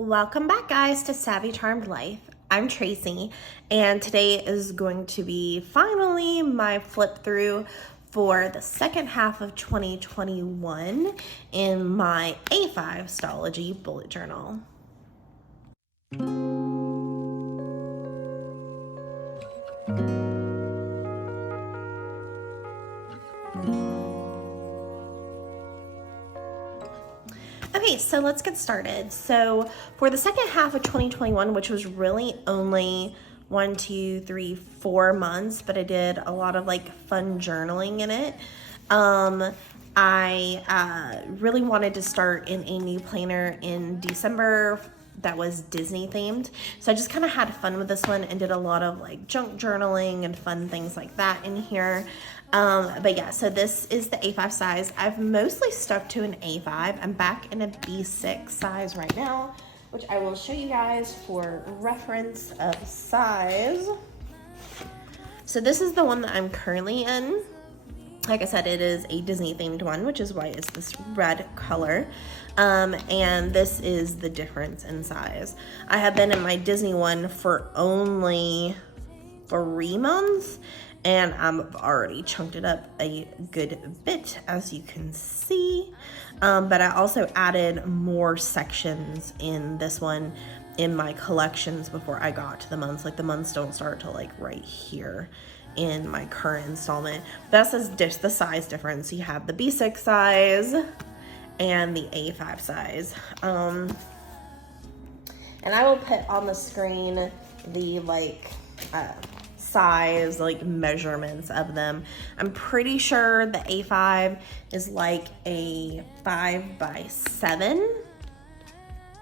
Welcome back, guys, to Savvy Charmed Life. I'm Tracy, and today is going to be finally my flip through for the second half of 2021 in my A5 Stalogy bullet journal. Okay, so let's get started. So for the second half of 2021, which was really only 4 months, but I did a lot of like fun journaling in it. I really wanted to start in a new planner in December that was Disney themed. So I just kind of had fun with this one and did a lot of like junk journaling and fun things like that in here. But yeah, so this is the A5 size. I've mostly stuck to an A5. I'm back in a B6 size right now, which I will show you guys for reference of size. So this is the one that I'm currently in. Like I said, it is a Disney themed one, which is why it's this red color. And this is the difference in size. I have been in my Disney one for only 3 months, and I've already chunked it up a good bit, as you can see. But I also added more sections in this one in my collections before I got to the months. Like the months don't start till like right here in my current installment. That's just the size difference. You have the B6 size and the A5 size. And I will put on the screen the size measurements of them. I'm pretty sure the A5 is like a 5x7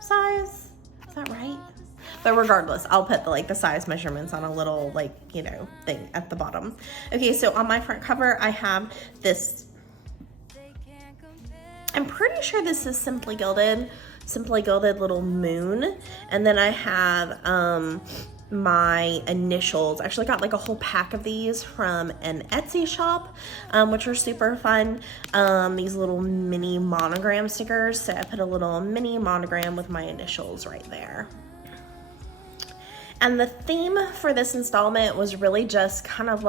size. Is that right? But regardless, I'll put the size measurements on a little thing at the bottom. Okay, so on my front cover, I have this. I'm pretty sure this is Simply Gilded little moon, and then I have my initials. I actually got a whole pack of these from an Etsy shop, which are super fun. These little mini monogram stickers. So I put a little mini monogram with my initials right there. And the theme for this installment was really just kind of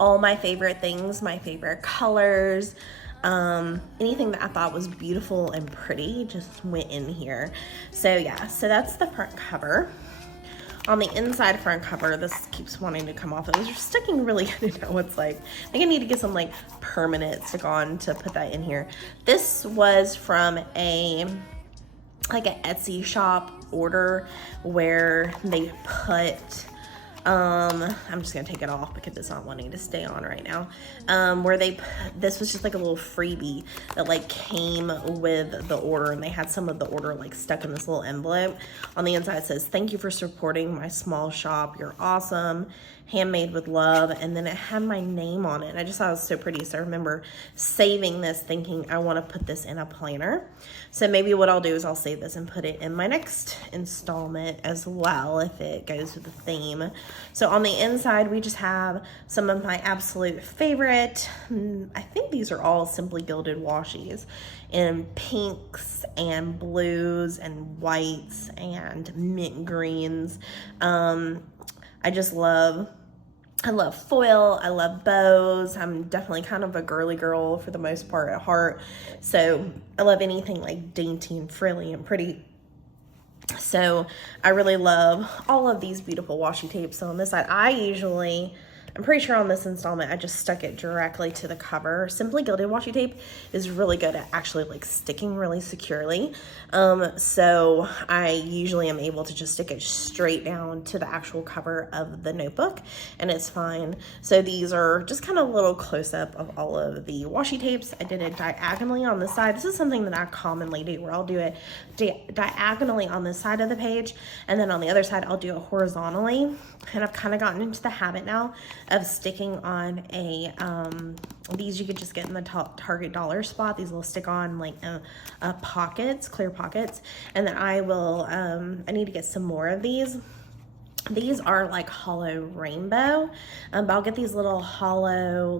all my favorite things, my favorite colors, anything that I thought was beautiful and pretty just went in here. So yeah, so that's the front cover. On the inside front cover, this keeps wanting to come off. It was sticking really, I don't know what's I think I need to get some permanent stick on to put that in here. This was from an Etsy shop order where they put, I'm just gonna take it off because it's not wanting to stay on right now. Where they put, this was just a little freebie that came with the order, and they had some of the order stuck in this little envelope. On the inside it says, "Thank you for supporting my small shop. You're awesome. Handmade with love." And then it had my name on it, and I just thought it was so pretty. So I remember saving this thinking I want to put this in a planner. So maybe what I'll do is I'll save this and put it in my next installment as well if it goes with the theme. So on the inside we just have some of my absolute favorite, I think these are all Simply Gilded washies in pinks and blues and whites and mint greens. I love foil, I love bows. I'm definitely kind of a girly girl for the most part at heart. So I love anything dainty and frilly and pretty. So I really love all of these beautiful washi tapes. So on this side, I'm pretty sure on this installment, I just stuck it directly to the cover. Simply Gilded washi tape is really good at actually sticking really securely. So I usually am able to just stick it straight down to the actual cover of the notebook, and it's fine. So these are just kind of a little close up of all of the washi tapes. I did it diagonally on this side. This is something that I commonly do, where I'll do it diagonally on this side of the page, and then on the other side, I'll do it horizontally. And I've kind of gotten into the habit now of sticking on these you could just get in the Target dollar spot, these will stick on pockets, clear pockets. And then I need to get some more of these. These are hollow rainbow, but I'll get these little hollow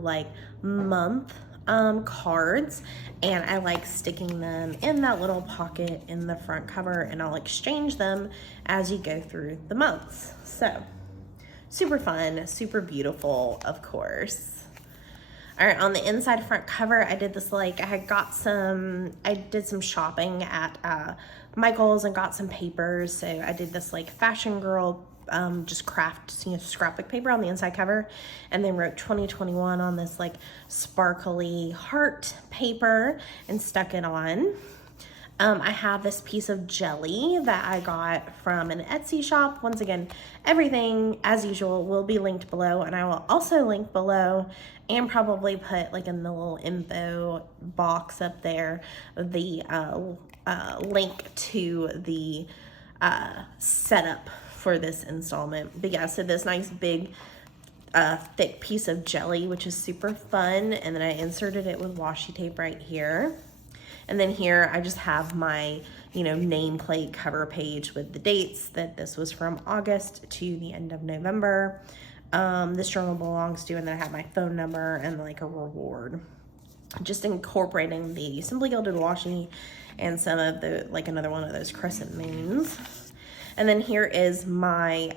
month cards, and I like sticking them in that little pocket in the front cover, and I'll exchange them as you go through the months. So super fun, super beautiful, of course. All right, on the inside front cover, I did this, like, I did some shopping at Michael's and got some papers. So I did this, like, fashion girl, just craft, scrapbook paper on the inside cover, and then wrote 2021 on this, like, sparkly heart paper and stuck it on. I have this piece of jelly that I got from an Etsy shop. Once again, everything, as usual, will be linked below, and I will also link below and probably put, like, in the little info box up there, the link to the setup for this installment. But yeah, so this nice big thick piece of jelly, which is super fun, and then I inserted it with washi tape right here. And then here I just have my, nameplate cover page with the dates that this was from August to the end of November. This journal belongs to, and then I have my phone number and, like, a reward. Just incorporating the Simply Gilded washi and some of the, like, another one of those crescent moons. And then here is my,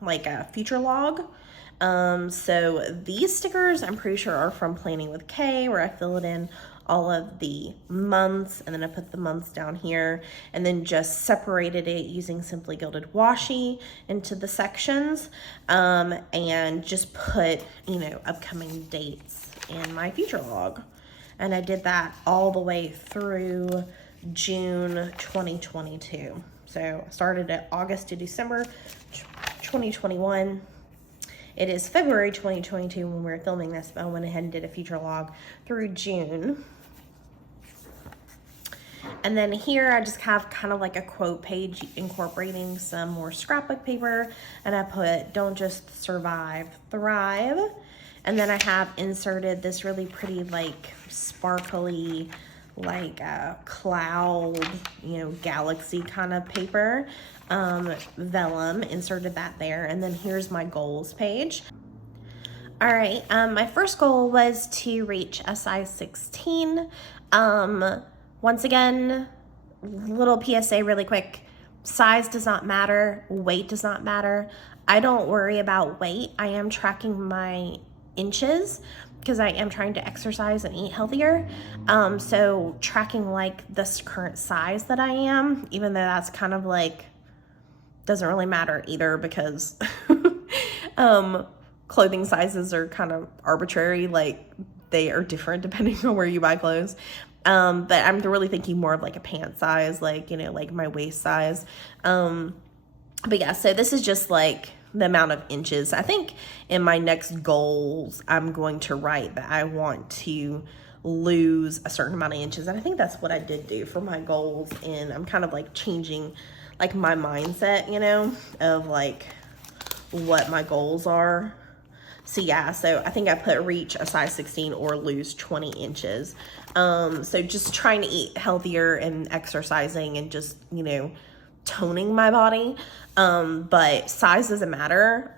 like, a future log. So these stickers, I'm pretty sure, are from Planning with Kay, where I fill it in all of the months, and then I put the months down here, and then just separated it using Simply Gilded washi into the sections, and just put, upcoming dates in my future log. And I did that all the way through June 2022. So I started at August to December 2021. It is February 2022 when we're filming this, but I went ahead and did a future log through June. And then here I just have kind of like a quote page incorporating some more scrapbook paper, and I put, don't just survive, thrive. And then I have inserted this really pretty, like, sparkly, like, cloud, galaxy kind of paper, vellum, inserted that there. And then here's my goals page. All right, my first goal was to reach a size 16. Once again, little PSA really quick, size does not matter, weight does not matter. I don't worry about weight. I am tracking my inches because I am trying to exercise and eat healthier. So tracking, like, this current size that I am, even though that's kind of, like, doesn't really matter either, because clothing sizes are kind of arbitrary. Like, they are different depending on where you buy clothes. But I'm really thinking more of, like, a pant size, like, like my waist size. But yeah, so this is just, like, the amount of inches. I think in my next goals, I'm going to write that I want to lose a certain amount of inches. And I think that's what I did do for my goals. And I'm kind of, like, changing, like, my mindset, of, like, what my goals are. So yeah, so I think I put reach a size 16 or lose 20 inches. So just trying to eat healthier and exercising and just, toning my body. But size doesn't matter.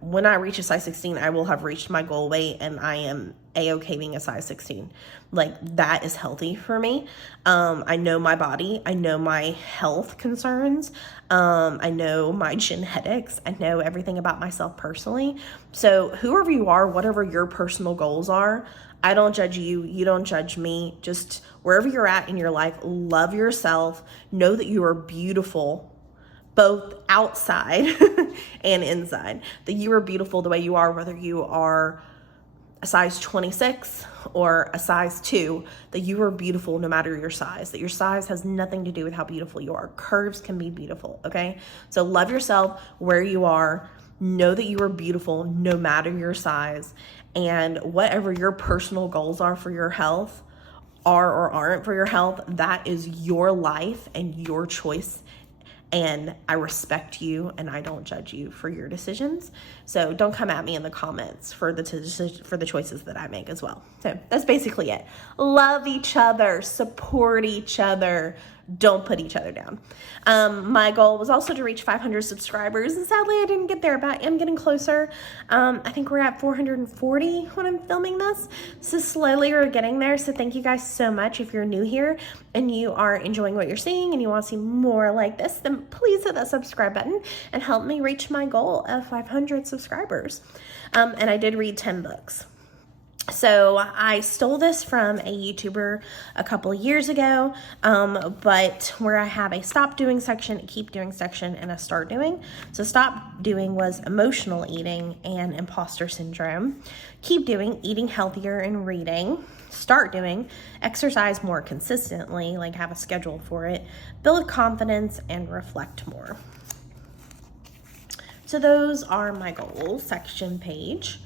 When I reach a size 16, I will have reached my goal weight, and I am a-okay being a size 16. Like, that is healthy for me. I know my body. I know my health concerns. I know my genetics. I know everything about myself personally. So whoever you are, whatever your personal goals are, I don't judge you. You don't judge me. Just wherever you're at in your life, love yourself. Know that you are beautiful, both outside and inside. That you are beautiful the way you are, whether you are a size 26 or a size 2, that you are beautiful no matter your size. That your size has nothing to do with how beautiful you are. Curves can be beautiful, okay? So love yourself where you are. Know that you are beautiful no matter your size. And whatever your personal goals are for your health, are or aren't for your health, that is your life and your choice. And I respect you, and I don't judge you for your decisions. So don't come at me in the comments for the choices that I make as well. So that's basically it. Love each other, support each other, don't put each other down. My goal was also to reach 500 subscribers, and sadly I didn't get there, but I am getting closer. I think we're at 440 when I'm filming this, so slowly we're getting there. So thank you guys so much. If you're new here and you are enjoying what you're seeing and you want to see more like this, then please hit that subscribe button and help me reach my goal of 500 subscribers. And I did read 10 books. So I stole this from a YouTuber a couple of years ago, but where I have a stop doing section, a keep doing section, and a start doing. So stop doing was emotional eating and imposter syndrome. Keep doing, eating healthier and reading. Start doing, exercise more consistently, like have a schedule for it. Build confidence and reflect more. So those are my goals section page.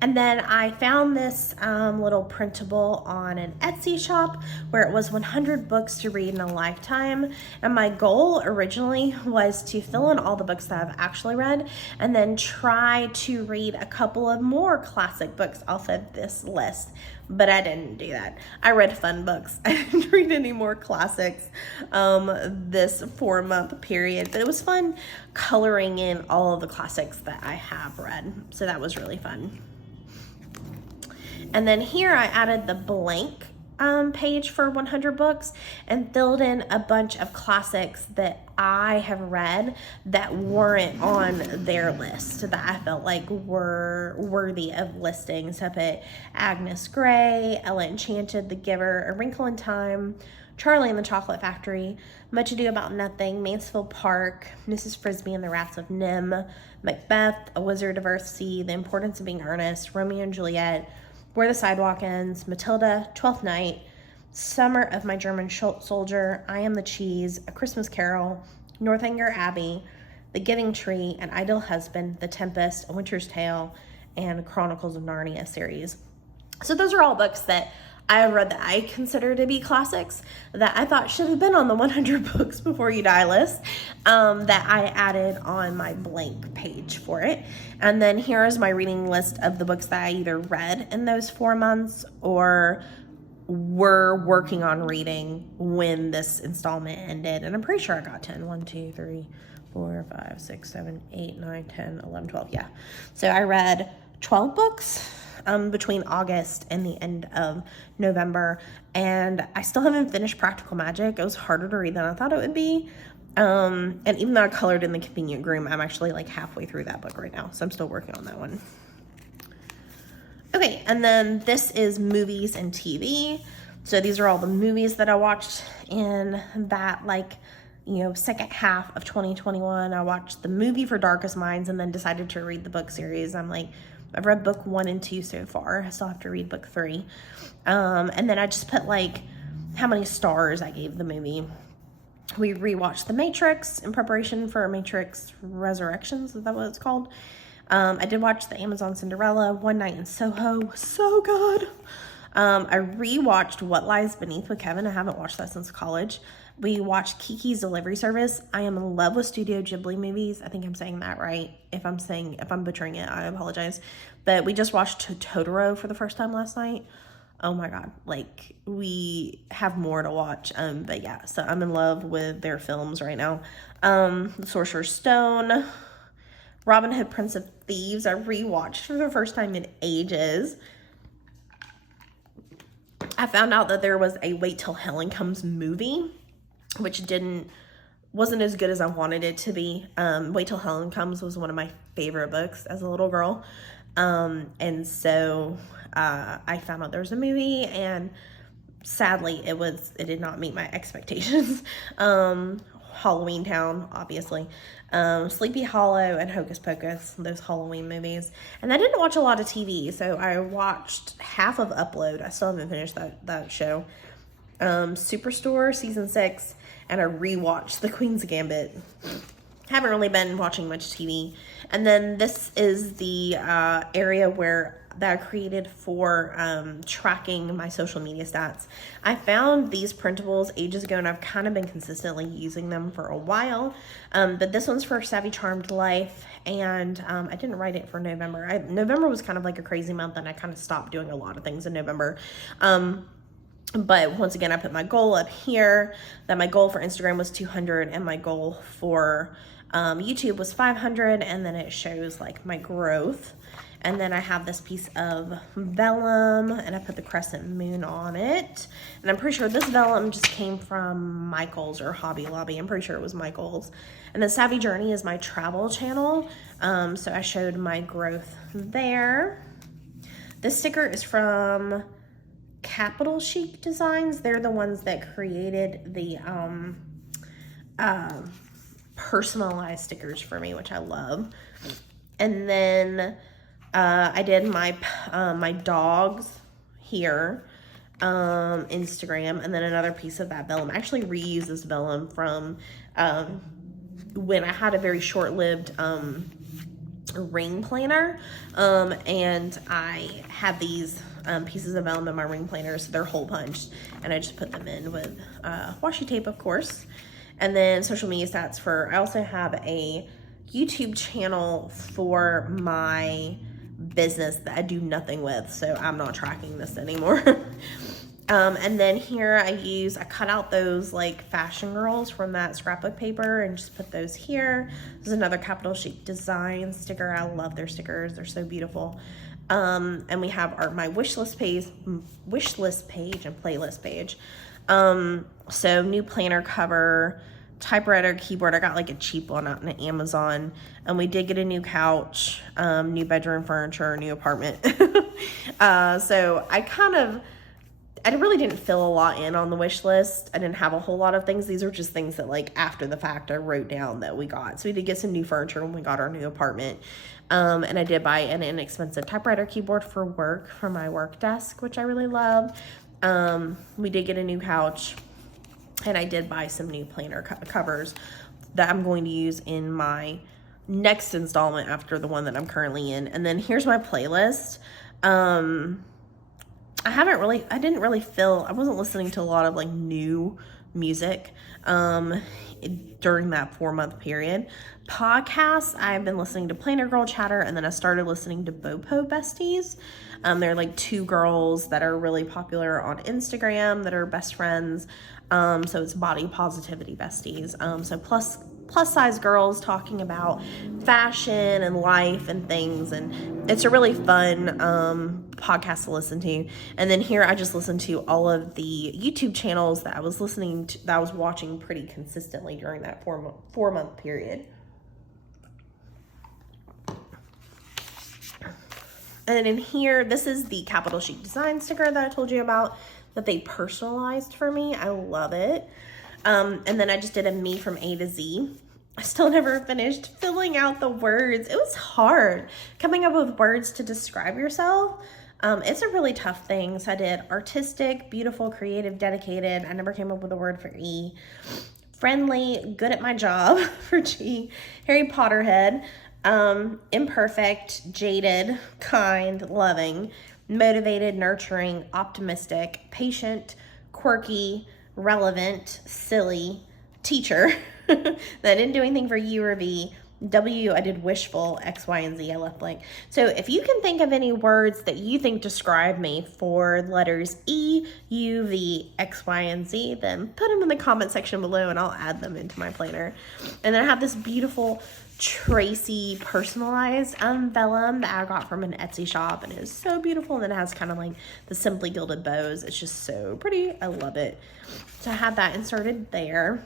And then I found this little printable on an Etsy shop where it was 100 books to read in a lifetime. And my goal originally was to fill in all the books that I've actually read and then try to read a couple of more classic books off of this list. But I didn't do that. I read fun books. I didn't read any more classics this 4-month period. But it was fun coloring in all of the classics that I have read. So that was really fun. And then here I added the blank page for 100 books and filled in a bunch of classics that I have read that weren't on their list that I felt like were worthy of listing. So I put Agnes Grey, Ella Enchanted, The Giver, A Wrinkle in Time, Charlie and the Chocolate Factory, Much Ado About Nothing, Mansfield Park, Mrs. Frisbee and the Rats of Nim, Macbeth, A Wizard of Earthsea, The Importance of Being Earnest, Romeo and Juliet, Where the Sidewalk Ends, Matilda, Twelfth Night, Summer of My German Soldier, I Am the Cheese, A Christmas Carol, Northanger Abbey, The Giving Tree, An Ideal Husband, The Tempest, A Winter's Tale, and Chronicles of Narnia series. So those are all books that I have read that I consider to be classics that I thought should have been on the 100 books before you die list, that I added on my blank page for it. And then here is my reading list of the books that I either read in those 4 months or were working on reading when this installment ended. And I'm pretty sure I got 10. 1, 2, 3, 4, 5, 6, 7, 8, 9, 10, 11, 12. Yeah. So I read 12 books between August and the end of November, and I still haven't finished Practical Magic. It was harder to read than I thought it would be, and even though I colored in The Convenient Groom, I'm actually like halfway through that book right now, so I'm still working on that one. Okay, and then this is movies and TV. So these are all the movies that I watched in that second half of 2021. I watched the movie for Darkest Minds and then decided to read the book series. I've read book 1 and 2 so far. I still have to read book 3. And then I just put how many stars I gave the movie. We rewatched The Matrix in preparation for Matrix Resurrections. Is that what it's called? I did watch the Amazon Cinderella, One Night in Soho. Was so good. I rewatched What Lies Beneath with Kevin. I haven't watched that since college. We watched Kiki's Delivery Service. I am in love with Studio Ghibli movies. I think I'm saying that right. If I'm butchering it, I apologize. But we just watched Totoro for the first time last night. Oh my God. We have more to watch. But yeah, so I'm in love with their films right now. The Sorcerer's Stone, Robin Hood, Prince of Thieves. I rewatched for the first time in ages. I found out that there was a Wait Till Helen Comes movie, which wasn't as good as I wanted it to be. Wait Till Helen Comes was one of my favorite books as a little girl. And so I found out there was a movie, and sadly it did not meet my expectations. Halloween Town, obviously. Sleepy Hollow and Hocus Pocus, those Halloween movies. And I didn't watch a lot of TV, so I watched half of Upload. I still haven't finished that show. Superstore season 6, and I rewatched The Queen's Gambit. Haven't really been watching much TV. And then this is the area that I created for tracking my social media stats. I found these printables ages ago, and I've kind of been consistently using them for a while. But this one's for Savvy Charmed Life, and I didn't write it for November. November was kind of like a crazy month, and I kind of stopped doing a lot of things in November. But once again, I put my goal up here, that my goal for Instagram was 200 and my goal for YouTube was 500, and then it shows like my growth. And then I have this piece of vellum, and I put the crescent moon on it. And I'm pretty sure this vellum just came from Michael's or Hobby Lobby. I'm pretty sure it was Michael's. And then Savvy Journey is my travel channel. So I showed my growth there. This sticker is from Capital Chic Designs. They're the ones that created the personalized stickers for me, which I love. And then I did my my dogs here, Instagram, and then another piece of that vellum. I actually reused this vellum from when I had a very short-lived ring planner, and I had these pieces of vellum in my ring planners. So they're hole punched, and I just put them in with washi tape, of course. And then social media stats for, I also have a YouTube channel for my business that I do nothing with, so I'm not tracking this anymore. And then here I cut out those like fashion girls from that scrapbook paper and just put those here. This is another Capital Chic Design sticker. I love their stickers. They're so beautiful. And we have my wish list page and playlist page. So new planner cover, typewriter, keyboard. I got like a cheap one out in Amazon, and we did get a new couch, new bedroom furniture, new apartment. So I really didn't fill a lot in on the wish list. I didn't have a whole lot of things. These are just things that like after the fact I wrote down that we got. So we did get some new furniture when we got our new apartment. And I did buy an inexpensive typewriter keyboard for work, for my work desk, which I really love. We did get a new couch, and I did buy some new planner covers that I'm going to use in my next installment after the one that I'm currently in. And then here's my playlist. I wasn't listening to a lot of like new music during that 4-month period. Podcasts, I've been listening to Planner Girl Chatter, and then I started listening to Bopo Besties. They're like two girls that are really popular on Instagram that are best friends. So it's body positivity besties. So plus size girls talking about fashion and life and things, and it's a really fun podcast to listen to. And then here I just listened to all of the YouTube channels that I was watching pretty consistently during that 4-month period. And in here, this is the Capital Chic Design sticker that I told you about that they personalized for me. I love it. And then I just did a me from A to Z. I still never finished filling out the words. It was hard coming up with words to describe yourself. It's a really tough thing. So I did artistic, beautiful, creative, dedicated. I never came up with a word for E. Friendly, good at my job for G. Harry Potter head. Imperfect, jaded, kind, loving, motivated, nurturing, optimistic, patient, quirky, relevant, silly, teacher. That I didn't do anything for U or V. W, I did wishful, X, Y, and Z, I left blank. So if you can think of any words that you think describe me for letters E, U, V, X, Y, and Z, then put them in the comment section below and I'll add them into my planner. And then I have this beautiful Tracy personalized vellum that I got from an Etsy shop, and it is so beautiful. And then it has kind of like the simply gilded bows. It's just so pretty. I love it. So I have that inserted there.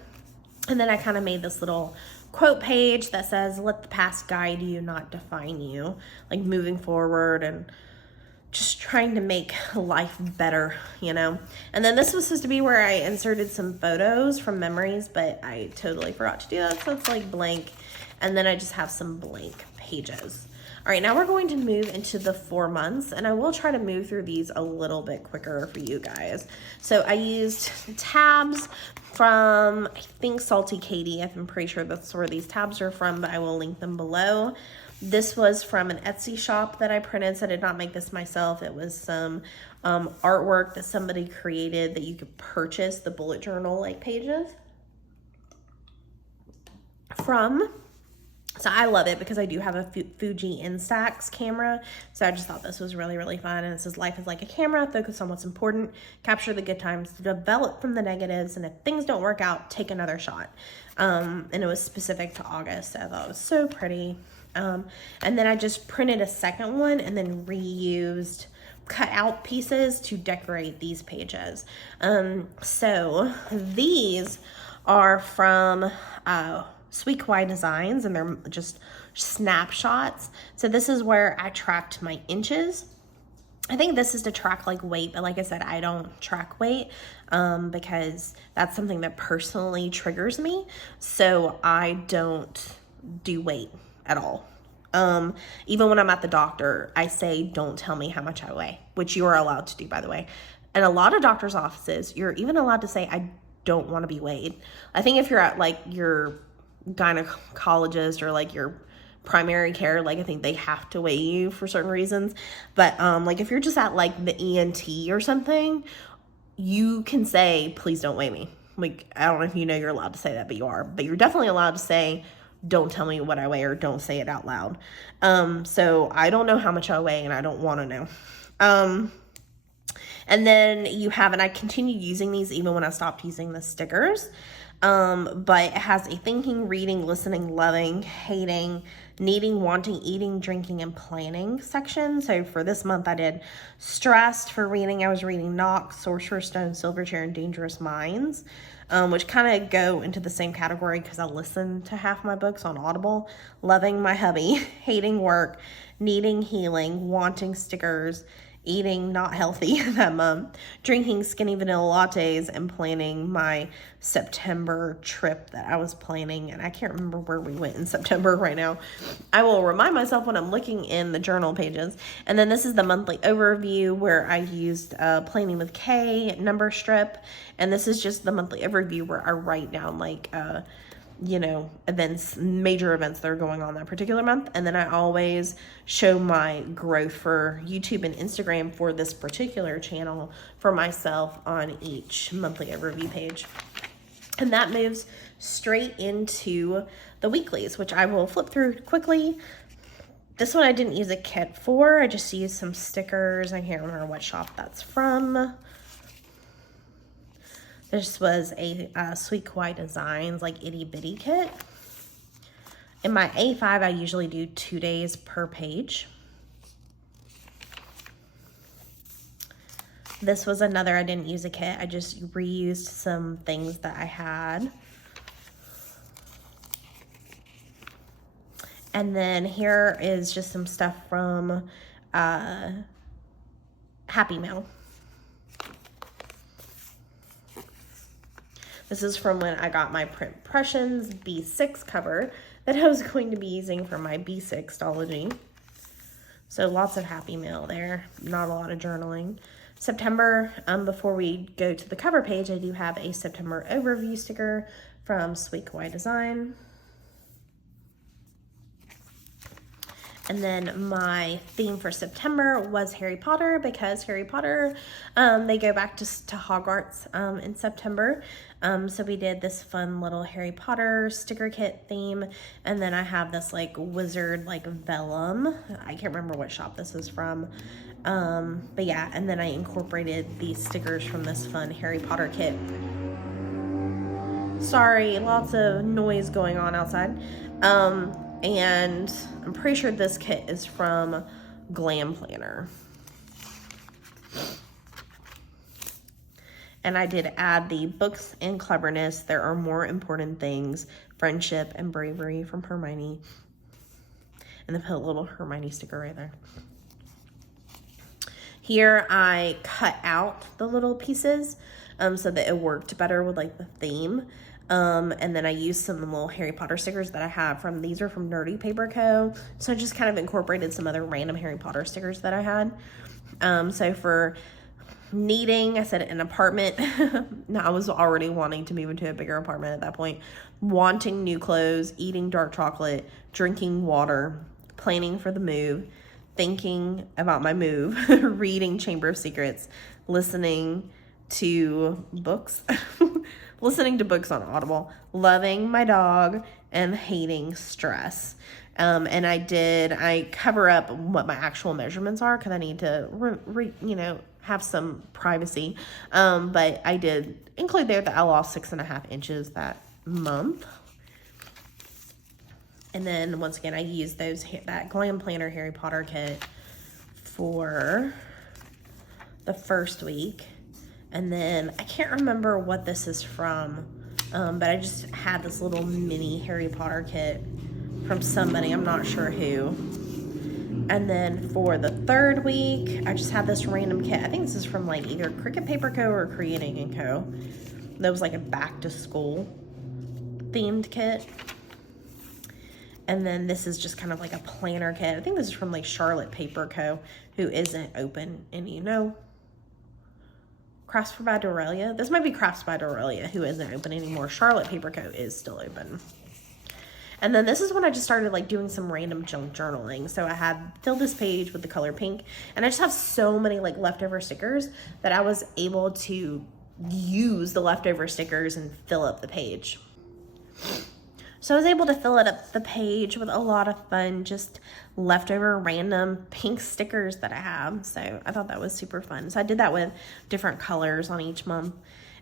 And then I kind of made this little quote page that says, let the past guide you, not define you. Like moving forward and just trying to make life better, you know. And then this was supposed to be where I inserted some photos from memories, but I totally forgot to do that. So it's like blank. And then I just have some blank pages. All right, now we're going to move into the 4 months, and I will try to move through these a little bit quicker for you guys. So I used tabs from, I think, Salty Katie. I'm pretty sure that's where these tabs are from, but I will link them below. This was from an Etsy shop that I printed, so I did not make this myself. It was some artwork that somebody created that you could purchase, the bullet journal like pages from So I love it because I do have a Fuji Instax camera. So I just thought this was really, really fun. And it says, life is like a camera, focus on what's important, capture the good times, develop from the negatives, and if things don't work out, take another shot. And it was specific to August, so I thought it was so pretty. And then I just printed a second one and then reused cut out pieces to decorate these pages. So these are from Sweet Kawaii Designs, and they're just snapshots. So this is where I tracked my inches. I think this is to track like weight, but like I said, I don't track weight because that's something that personally triggers me. So I don't do weight at all. Even when I'm at the doctor, I say, don't tell me how much I weigh, which you are allowed to do, by the way. And a lot of doctor's offices, you're even allowed to say, I don't want to be weighed. I think if you're at like your gynecologist or like your primary care, like I think they have to weigh you for certain reasons. But like if you're just at like the ENT or something, you can say, please don't weigh me. Like, I don't know if you know you're allowed to say that, but you are. But you're definitely allowed to say, don't tell me what I weigh, or don't say it out loud. So I don't know how much I weigh, and I don't want to know. And then you have, and I continued using these even when I stopped using the stickers. But it has a thinking, reading, listening, loving, hating, needing, wanting, eating, drinking, and planning section. So for this month I did stressed. For reading, I was reading Knock, Sorcerer's Stone, Silverchair, and Dangerous Minds, which kind of go into the same category because I listen to half my books on Audible. Loving my hubby, hating work, needing healing, wanting stickers, eating not healthy that month, drinking skinny vanilla lattes, and planning my September trip that I was planning. And I can't remember where we went in September right now. I will remind myself when I'm looking in the journal pages. And then this is the monthly overview where I used Planning with K number strip. And this is just the monthly overview where I write down like you know, events, major events that are going on that particular month. And then I always show my growth for YouTube and Instagram for this particular channel for myself on each monthly overview page. And that moves straight into the weeklies, which I will flip through quickly. This one I didn't use a kit for. I just used some stickers. I can't remember what shop that's from. This was a Sweet Kawaii Designs like itty bitty kit. In my A5, I usually do 2 days per page. This was another, I didn't use a kit. I just reused some things that I had. And then here is just some stuff from Happy Mail. This is from when I got my Print Impressions B6 cover that I was going to be using for my B6 Stalogy. So lots of Happy Mail there, not a lot of journaling. September, before we go to the cover page, I do have a September overview sticker from Sweet Kawaii Design. And then my theme for September was Harry Potter, because Harry Potter, they go back to Hogwarts in September. So we did this fun little Harry Potter sticker kit theme. And then I have this like wizard like vellum. I can't remember what shop this is from. But yeah, and then I incorporated these stickers from this fun Harry Potter kit. Sorry, lots of noise going on outside. And I'm pretty sure this kit is from Glam Planner. And I did add the books and cleverness. There are more important things. Friendship and bravery from Hermione. And then put a little Hermione sticker right there. Here I cut out the little pieces so that it worked better with like the theme. And then I used some little Harry Potter stickers that I have from, these are from Nerdy Paper Co. So I just kind of incorporated some other random Harry Potter stickers that I had. So for needing, I said an apartment. No, I was already wanting to move into a bigger apartment at that point. Wanting new clothes, eating dark chocolate, drinking water, planning for the move, thinking about my move, reading Chamber of Secrets, listening to books, listening to books on Audible, loving my dog, and hating stress. And I cover up what my actual measurements are because I need to, have some privacy. But I did include there that I lost 6.5 inches that month. And then once again, I used that Glam Planner Harry Potter kit for the first week. And then I can't remember what this is from, but I just had this little mini Harry Potter kit from somebody, I'm not sure who. And then for the third week, I just had this random kit. I think this is from like either Cricut Paper Co. or Creating & Co. That was like a back to school themed kit. And then this is just kind of like a planner kit. I think this is from like Charlotte Paper Co. who isn't open. And Crafts by Dorelia. This might be Crafts by Dorelia who isn't open anymore. Charlotte Paper Co. is still open. And then this is when I just started like doing some random junk journaling. So I had filled this page with the color pink, and I just have so many like leftover stickers that I was able to use the leftover stickers and fill up the page. So I was able to fill it up the page with a lot of fun, just leftover random pink stickers that I have. So I thought that was super fun. So I did that with different colors on each month.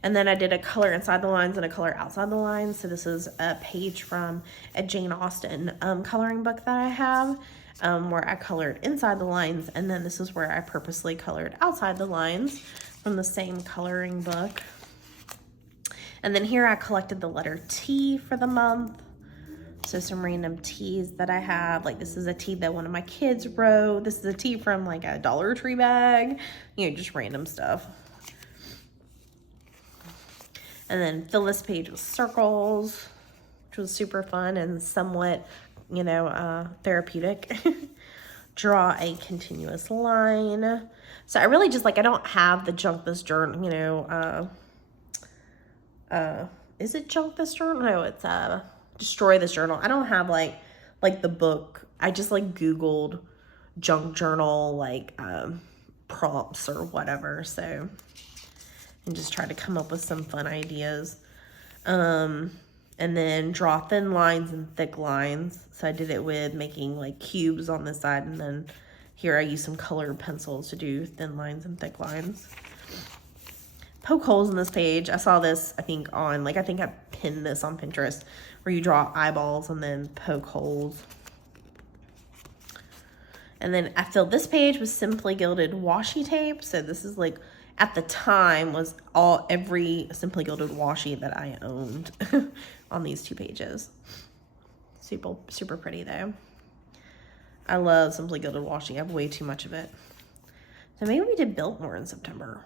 And then I did a color inside the lines and a color outside the lines. So this is a page from a Jane Austen coloring book that I have, where I colored inside the lines. And then this is where I purposely colored outside the lines from the same coloring book. And then here I collected the letter T for the month. So some random T's that I have. Like this is a T that one of my kids wrote. This is a T from like a Dollar Tree bag. Just random stuff. And then fill this page with circles, which was super fun and somewhat, therapeutic. Draw a continuous line. So I really just I don't have the Junk This Journal, is it Junk This Journal? No, it's Destroy This Journal. I don't have like the book. I just Googled junk journal prompts or whatever. So, and just try to come up with some fun ideas. And then draw thin lines and thick lines. So I did it with making cubes on this side, and then here I use some colored pencils to do thin lines and thick lines. Poke holes in this page. I saw this, I think I pinned this on Pinterest, where you draw eyeballs and then poke holes. And then I filled this page with Simply Gilded washi tape. So this is at the time was every Simply Gilded washi that I owned on these two pages. Super, super pretty though. I love Simply Gilded washi. I have way too much of it. So maybe we did Biltmore in September.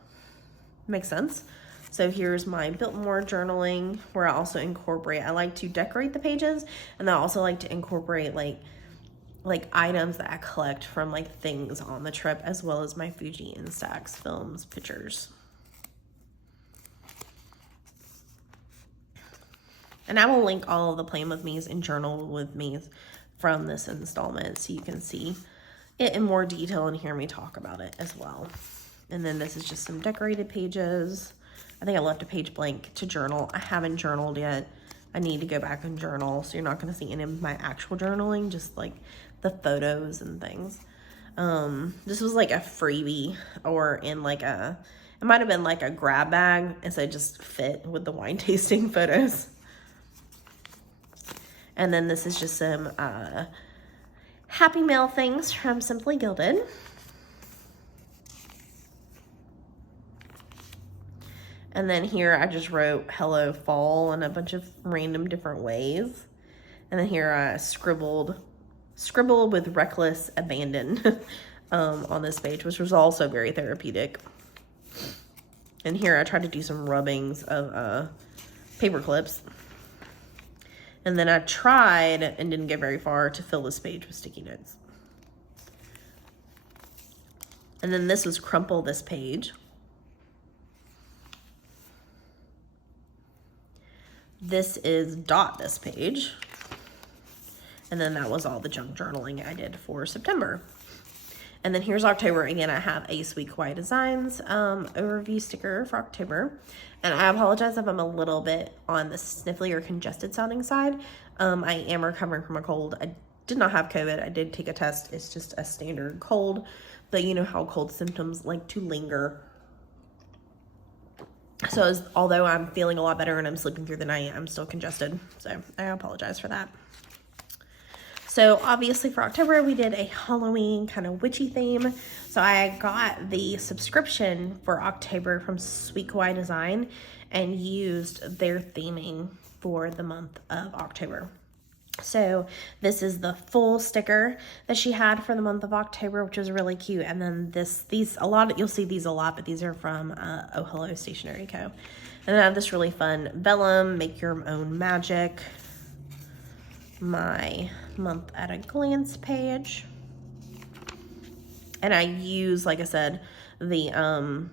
Makes sense. So here's my Biltmore journaling, where I also incorporate, I like to decorate the pages, and I also like to incorporate like items that I collect from things on the trip, as well as my Fuji Instax films pictures. And I will link all of the Plan With Me's and Journal With Me's from this installment, so you can see it in more detail and hear me talk about it as well. And then this is just some decorated pages. I think I left a page blank to journal. I haven't journaled yet. I need to go back and journal, so you're not going to see any of my actual journaling, just the photos and things. This was a freebie, or in it might have been a grab bag, and so it just fit with the wine tasting photos. And then this is just some Happy Mail things from Simply Gilded. And then here I just wrote Hello Fall in a bunch of random different ways. And then here I scribbled with Reckless Abandon on this page, which was also very therapeutic. And here I tried to do some rubbings of paper clips. And then I tried, and didn't get very far, to fill this page with sticky notes. And then this was Crumple This Page. This is Dot This Page. And then that was all the junk journaling I did for September. And then here's October. Again, I have a Sweet Kawaii Designs overview sticker for October. And I apologize if I'm a little bit on the sniffly or congested sounding side. I am recovering from a cold. I did not have COVID. I did take a test. It's just a standard cold. But you know how cold symptoms like to linger. So although I'm feeling a lot better and I'm sleeping through the night, I'm still congested. So I apologize for that. So obviously for October, we did a Halloween kind of witchy theme. So I got the subscription for October from Sweet Kawaii Design and used their theming for the month of October. So this is the full sticker that she had for the month of October, which is really cute. And then you'll see these a lot, but these are from Oh Hello Stationery Co. And then I have this really fun vellum, make your own magic, my month at a glance page. And I use, like I said, the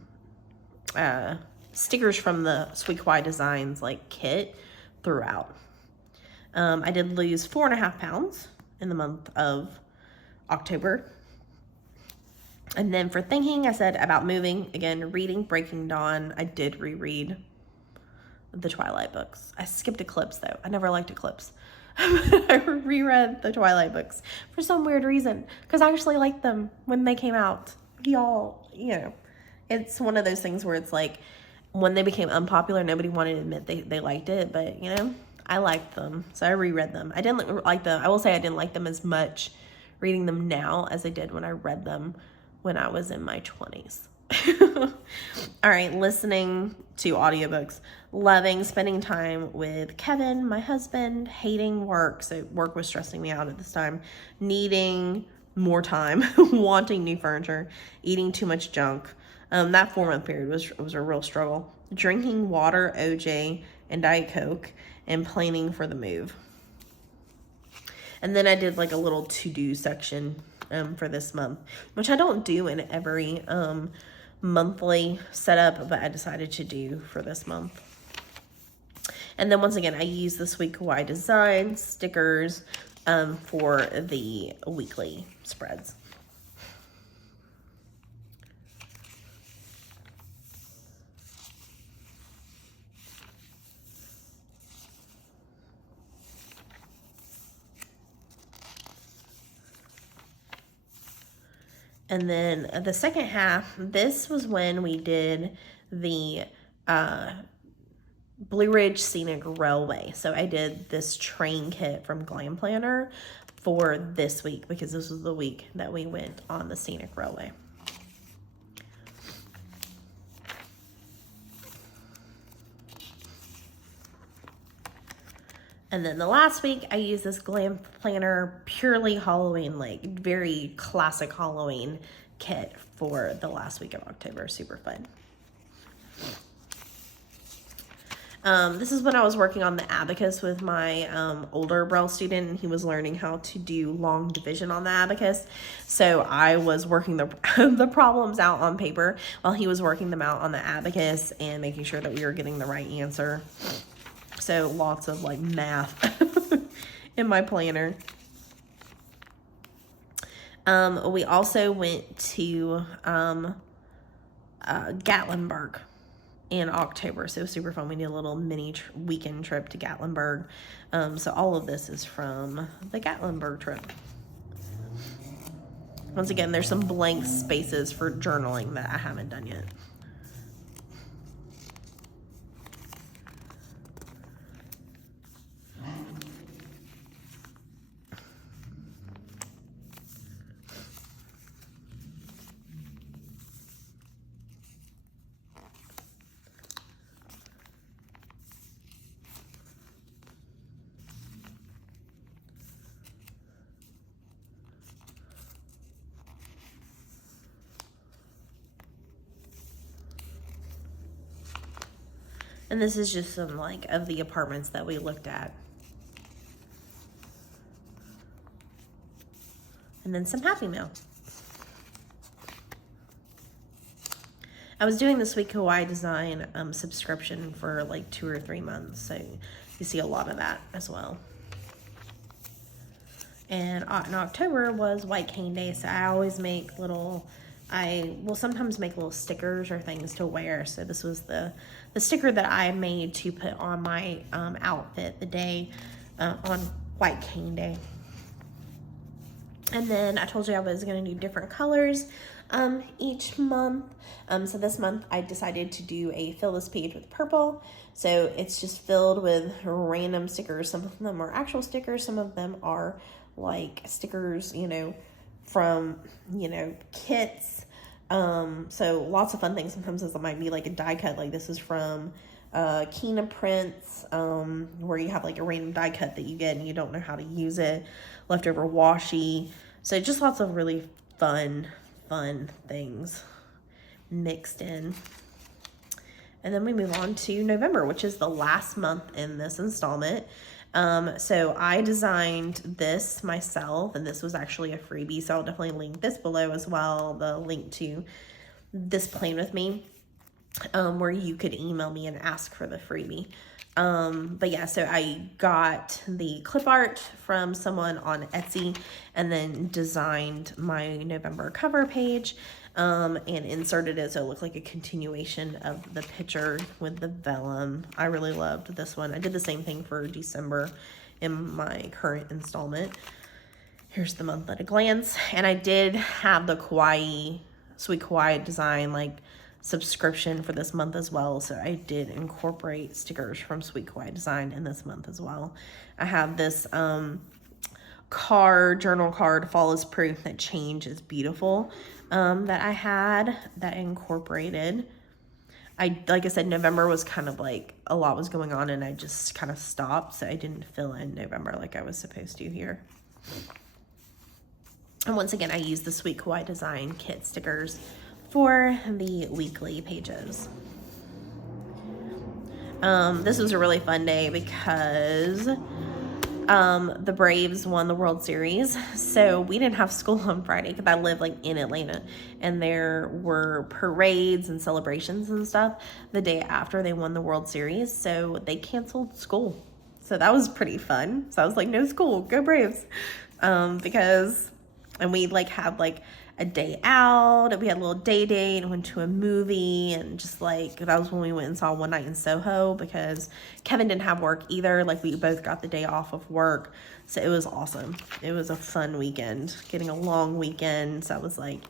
stickers from the Sweet Kawaii Designs like kit throughout. I did lose 4.5 pounds in the month of October. And then for thinking, I said about moving, again, reading Breaking Dawn. I did reread the Twilight books. I skipped Eclipse though. I never liked Eclipse. I reread the Twilight books for some weird reason because I actually liked them when they came out. Y'all, you know, it's one of those things where it's like when they became unpopular, nobody wanted to admit they liked it, but you know, I liked them, so I reread them. I didn't like them. I will say I didn't like them as much reading them now as I did when I read them when I was in my 20s. All right, listening to audiobooks, loving spending time with Kevin, my husband, hating work. So work was stressing me out at this time, needing more time, wanting new furniture, eating too much junk. That 4-month period was a real struggle. Drinking water, OJ, and Diet Coke, and planning for the move. And then I did like a little to-do section for this month, which I don't do in every monthly setup, but I decided to do for this month. And then once again, I use the Sweet Kawaii Designs stickers for the weekly spreads. And then the second half, this was when we did the Blue Ridge Scenic Railway. So I did this train kit from Glam Planner for this week because this was the week that we went on the Scenic Railway. And then the last week, I used this Glam Planner purely Halloween, like very classic Halloween kit for the last week of October. Super fun. This is when I was working on the abacus with my older Braille student, and he was learning how to do long division on the abacus. So I was working the problems out on paper while he was working them out on the abacus and making sure that we were getting the right answer. So lots of like math in my planner. We also went to Gatlinburg in October. So super fun. We did a little mini weekend trip to Gatlinburg. So all of this is from the Gatlinburg trip. Once again, there's some blank spaces for journaling that I haven't done yet. And this is just some like of the apartments that we looked at. And then some Happy Mail. I was doing the Sweet Kawaii Design subscription for like 2 or 3 months. So you see a lot of that as well. And in October was White Cane Day, so I always make I will sometimes make little stickers or things to wear. So this was the sticker that I made to put on my outfit the day on White Cane Day. And then I told you I was going to do different colors each month. So this month I decided to do a fill this page with purple. So it's just filled with random stickers. Some of them are actual stickers. Some of them are like stickers, you know, from, you know, kits. So lots of fun things. Sometimes this might be like a die cut. Like this is from Kina Prints, where you have like a random die cut that you get and you don't know how to use it. Leftover washi. So just lots of really fun things mixed in. And then we move on to November, which is the last month in this installment. So I designed this myself, and this was actually a freebie, so I'll definitely link this below as well, the link to this plan with me, where you could email me and ask for the freebie. But yeah, so I got the clip art from someone on Etsy and then designed my November cover page, and inserted it so it looked like a continuation of the picture with the vellum. I really loved this one. I did the same thing for December in my current installment. Here's the month at a glance. And I did have the Sweet Kawaii design like subscription for this month as well, so I did incorporate stickers from Sweet Kawaii design in this month as well. I have this journal card, Fall is Proof That Change is Beautiful, that I had that incorporated. Like I said, November was kind of like a lot was going on and I just kind of stopped, so I didn't fill in November like I was supposed to here. And once again, I used the Sweet Kawaii design kit stickers for the weekly pages. This was a really fun day because the Braves won the World Series. So we didn't have school on Friday because I live like in Atlanta, and there were parades and celebrations and stuff the day after they won the World Series. So they canceled school. So that was pretty fun. So I was like, no school, go Braves. And we like had like a day out, we had a little day date and went to a movie, and just like that was when we went and saw One Night in Soho because Kevin didn't have work either. Like we both got the day off of work, so it was awesome. It was a fun weekend, getting a long weekend. So I was like,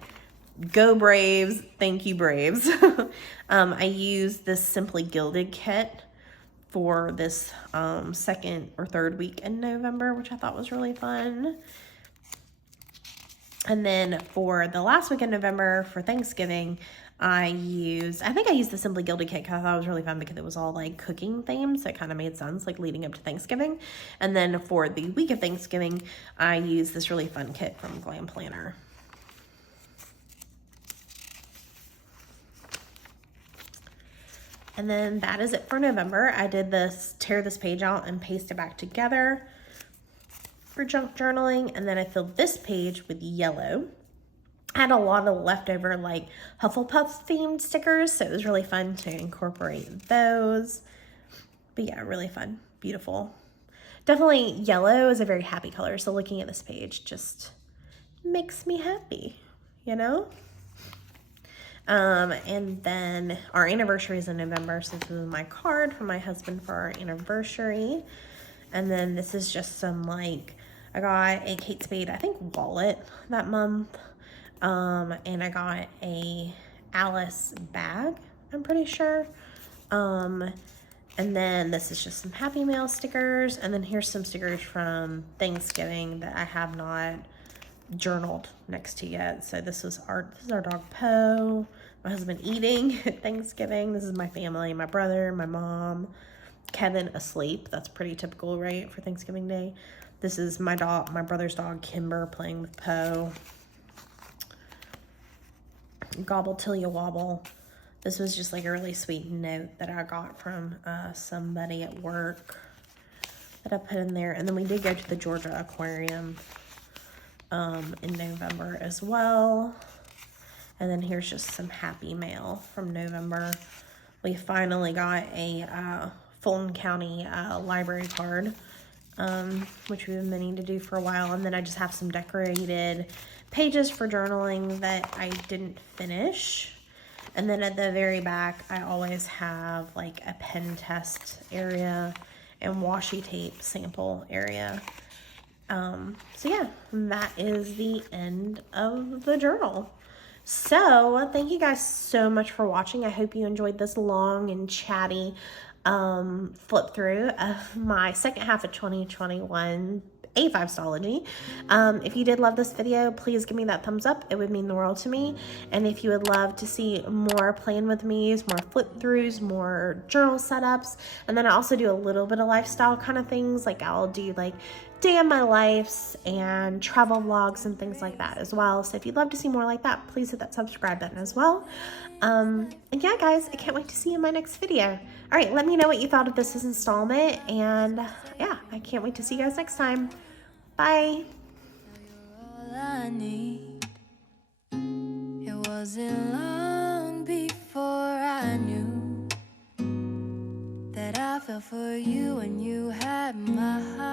go Braves, thank you Braves. I used this Simply Gilded kit for this second or third week in November, which I thought was really fun. And then for the last week in November for Thanksgiving, I think I used the Simply Gilded kit because I thought it was really fun because it was all like cooking themes. So it kind of made sense like leading up to Thanksgiving. And then for the week of Thanksgiving, I used this really fun kit from Glam Planner. And then that is it for November. I did tear this page out and paste it back together for junk journaling, and then I filled this page with yellow. I had a lot of leftover like Hufflepuff themed stickers, so it was really fun to incorporate those. But yeah, really fun, beautiful. Definitely yellow is a very happy color, so looking at this page just makes me happy, you know? And then our anniversary is in November, so this is my card from my husband for our anniversary. And then this is just some like, I got a Kate Spade, I think, wallet that month. And I got a Alice bag, I'm pretty sure. And then this is just some Happy Mail stickers. And then here's some stickers from Thanksgiving that I have not journaled next to yet. So this is our dog Poe, my husband eating at Thanksgiving. This is my family, my brother, my mom, Kevin asleep. That's pretty typical, right, for Thanksgiving Day. This is my brother's dog Kimber playing with Poe. Gobble till you wobble. This was just like a really sweet note that I got from somebody at work that I put in there. And then we did go to the Georgia Aquarium in November as well. And then here's just some Happy Mail from November. We finally got a Fulton County library card which we've been meaning to do for a while. And then I just have some decorated pages for journaling that I didn't finish. And then at the very back, I always have like a pen test area and washi tape sample area. So yeah, that is the end of the journal. So thank you guys so much for watching. I hope you enjoyed this long and chatty flip through of my second half of 2021 A5 Stalogy. If you did love this video, please give me that thumbs up. It would mean the world to me. And if you would love to see more plan with me's, more flip throughs, more journal setups, and then I also do a little bit of lifestyle kind of things, like I'll do like day of my lives and travel vlogs and things like that as well. So if you'd love to see more like that, please hit that subscribe button as well. And yeah, guys, I can't wait to see you in my next video. All right, let me know what you thought of this installment, and yeah, I can't wait to see you guys next time. Bye. All I need. It wasn't long before I knew that I fell for you and you had my heart.